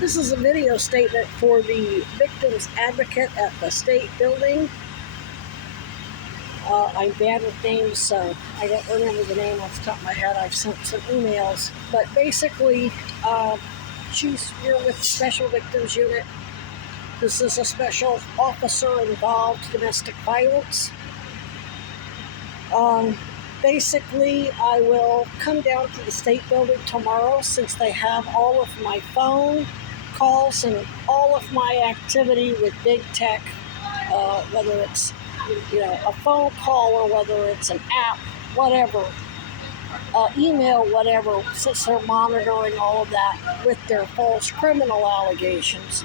This is a video statement for the victim's advocate at the state building. I'm bad with names, so I don't remember the name off the top of my head. I've sent some emails. But basically, she's here with the Special Victims Unit. This is a special officer involved domestic violence. Basically, I will come down to the state building tomorrow since they have all of my phone calls and all of my activity with big tech, whether it's a phone call or whether it's an app, whatever, email, whatever, since they're monitoring all of that with their false criminal allegations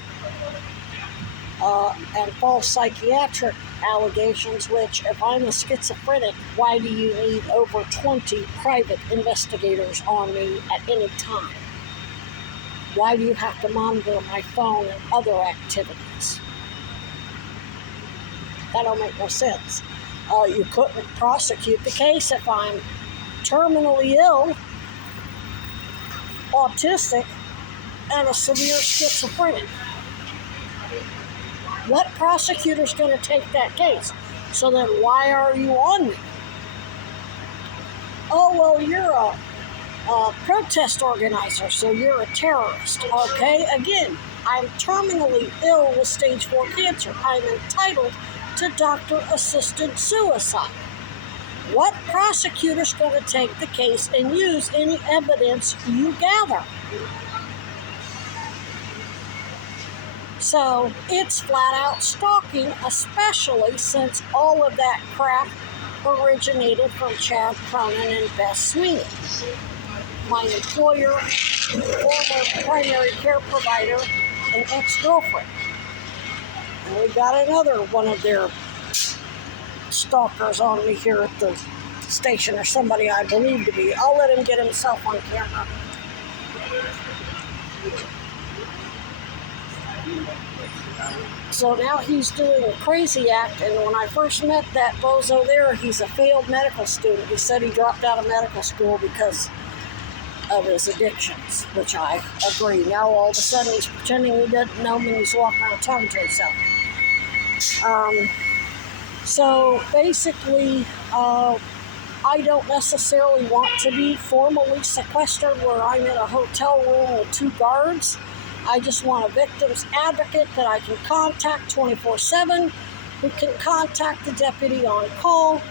and false psychiatric allegations, which if I'm a schizophrenic, why do you need over 20 private investigators on me at any time? Why do you have to monitor my phone and other activities? That don't make no sense. You couldn't prosecute the case if I'm terminally ill, autistic, and a severe schizophrenic. What prosecutor's going to take that case? So then why are you on me? Oh, well, you're a protest organizer, so you're a terrorist. Okay, again, I'm terminally ill with stage 4 cancer. I'm entitled to doctor-assisted suicide. What prosecutor's going to take the case and use any evidence you gather? So it's flat out stalking, especially since all of that crap originated from Chad Cronin and Beth Sweeney, my employer, former primary care provider, and ex-girlfriend. And we got another one of their stalkers on me here at the station, or somebody I believe to be. I'll let him get himself on camera. So now he's doing a crazy act, and when I first met that bozo there, he's a failed medical student. He said he dropped out of medical school because of his addictions, which I agree. Now all of a sudden he's pretending he doesn't know me and he's walking around talking to himself. So basically, I don't necessarily want to be formally sequestered where I'm in a hotel room with 2 guards. I just want a victim's advocate that I can contact 24/7, who can contact the deputy on call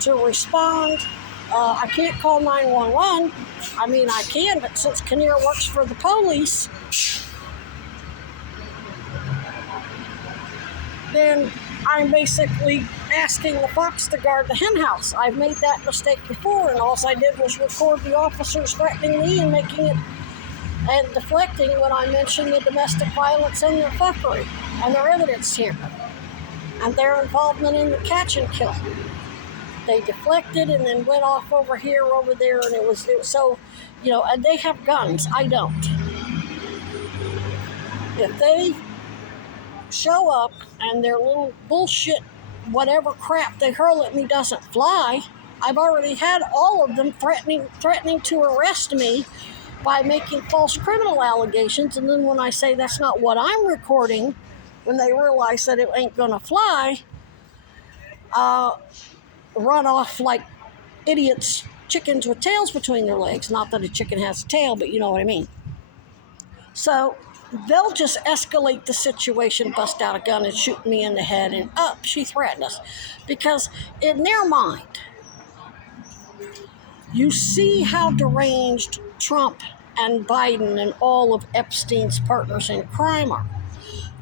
to respond. I can't call 911. I mean, I can, but since Kinnear works for the police, then I'm basically asking the fox to guard the hen house. I've made that mistake before, and all I did was record the officers threatening me and making it and deflecting when I mentioned the domestic violence and their fuckery and their evidence tamper and their involvement in the catch and kill. They deflected and then went off over here, over there, and it was so, and they have guns. I don't. If they show up and their little bullshit, whatever crap they hurl at me doesn't fly, I've already had all of them threatening to arrest me by making false criminal allegations, and then when I say that's not what I'm recording, when they realize that it ain't gonna fly, run off like idiots, chickens with tails between their legs. Not that a chicken has a tail, but you know what I mean. So they'll just escalate the situation, bust out a gun and shoot me in the head, and she threatened us. Because in their mind, you see how deranged Trump and Biden and all of Epstein's partners in crime are.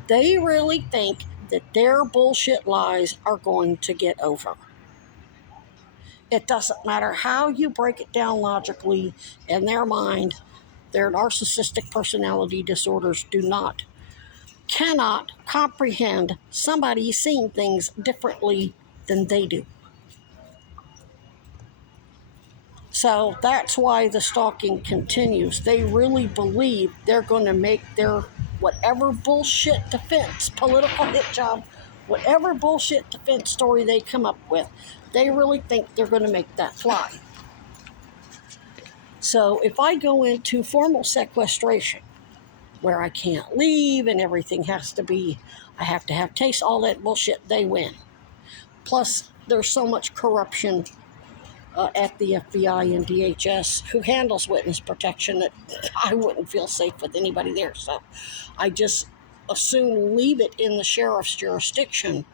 They really think that their bullshit lies are going to get over. It doesn't matter how you break it down logically. In their mind, their narcissistic personality disorders cannot comprehend somebody seeing things differently than they do. So that's why the stalking continues. They really believe they're going to make their whatever bullshit defense, political hit job, whatever bullshit defense story they come up with, they really think they're going to make that fly. So if I go into formal sequestration, where I can't leave and everything has to be, I have to have taste, all that bullshit, they win. Plus, there's so much corruption at the FBI and DHS who handles witness protection that I wouldn't feel safe with anybody there. So I just assume leave it in the sheriff's jurisdiction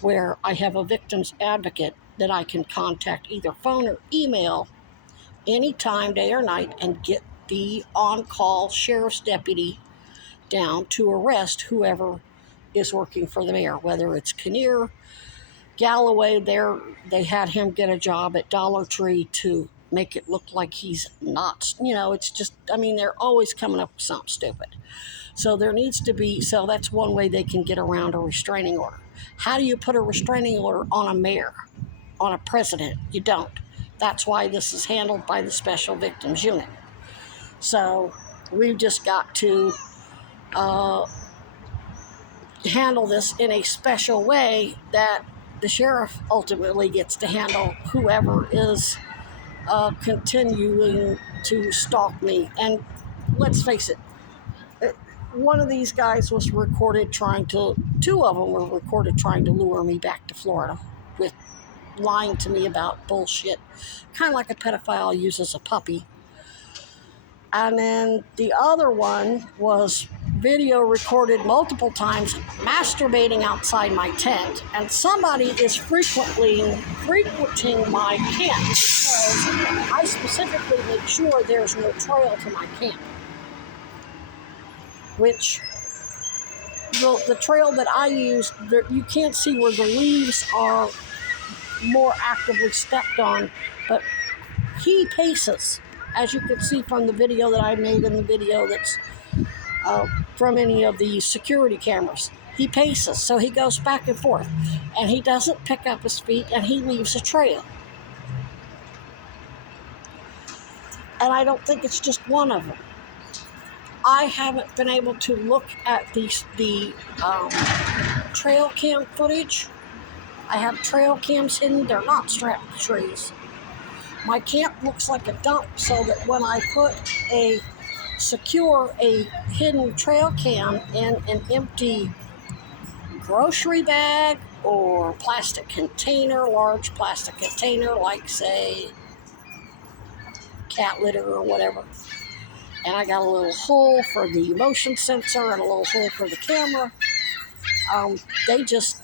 where I have a victim's advocate that I can contact either phone or email anytime, day or night, and get the on-call sheriff's deputy down to arrest whoever is working for the mayor, whether it's Kinnear, Galloway. They had him get a job at Dollar Tree to make it look like he's not, it's just, they're always coming up with something stupid. So there needs to be, so that's one way they can get around a restraining order. How do you put a restraining order on a mayor, on a president? You don't. That's why this is handled by the Special Victims Unit. So we've just got to handle this in a special way that the sheriff ultimately gets to handle whoever is continuing to stalk me. And let's face it, one of these guys was recorded two of them were recorded trying to lure me back to Florida with lying to me about bullshit, kind of like a pedophile uses a puppy. And then the other one was video recorded multiple times masturbating outside my tent, and somebody is frequenting my camp because I specifically make sure there's no trail to my camp, which the trail that I use, you can't see where the leaves are more actively stepped on, but he paces, as you can see from the video that I made and the video that's from any of the security cameras. He paces, so he goes back and forth, and he doesn't pick up his feet, and he leaves a trail. And I don't think it's just one of them. I haven't been able to look at the trail cam footage. I have trail cams hidden. They're not strapped to trees. My camp looks like a dump, so that when I secure a hidden trail cam in an empty grocery bag or plastic container, large plastic container, like, say, cat litter or whatever, and I got a little hole for the motion sensor and a little hole for the camera,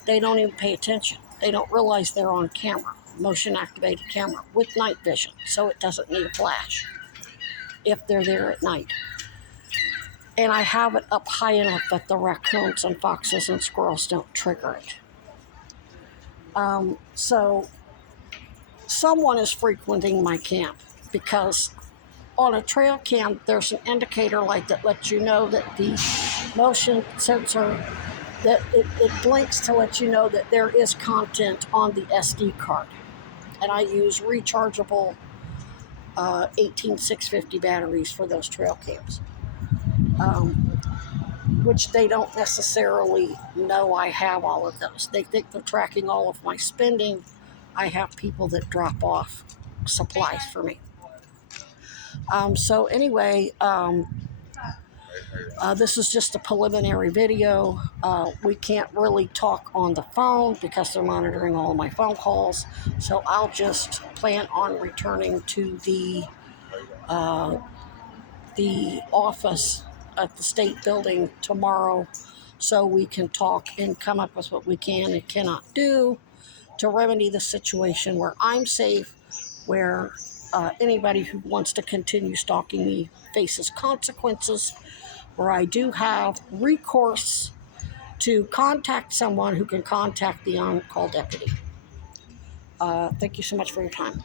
they don't even pay attention. They don't realize they're on camera, motion activated camera with night vision, so it doesn't need a flash if they're there at night. And I have it up high enough that the raccoons and foxes and squirrels don't trigger it. So someone is frequenting my camp, because on a trail cam, there's an indicator light that lets you know that the motion sensor, that it blinks to let you know that there is content on the SD card. And I use rechargeable 18650 batteries for those trail cams, which they don't necessarily know I have all of those. They think they're tracking all of my spending. I have people that drop off supplies for me. So anyway, this is just a preliminary video. We can't really talk on the phone because they're monitoring all of my phone calls. So I'll just plan on returning to the office at the state building tomorrow, so we can talk and come up with what we can and cannot do to remedy the situation where I'm safe, where anybody who wants to continue stalking me faces consequences, where I do have recourse to contact someone who can contact the on-call deputy. Thank you so much for your time.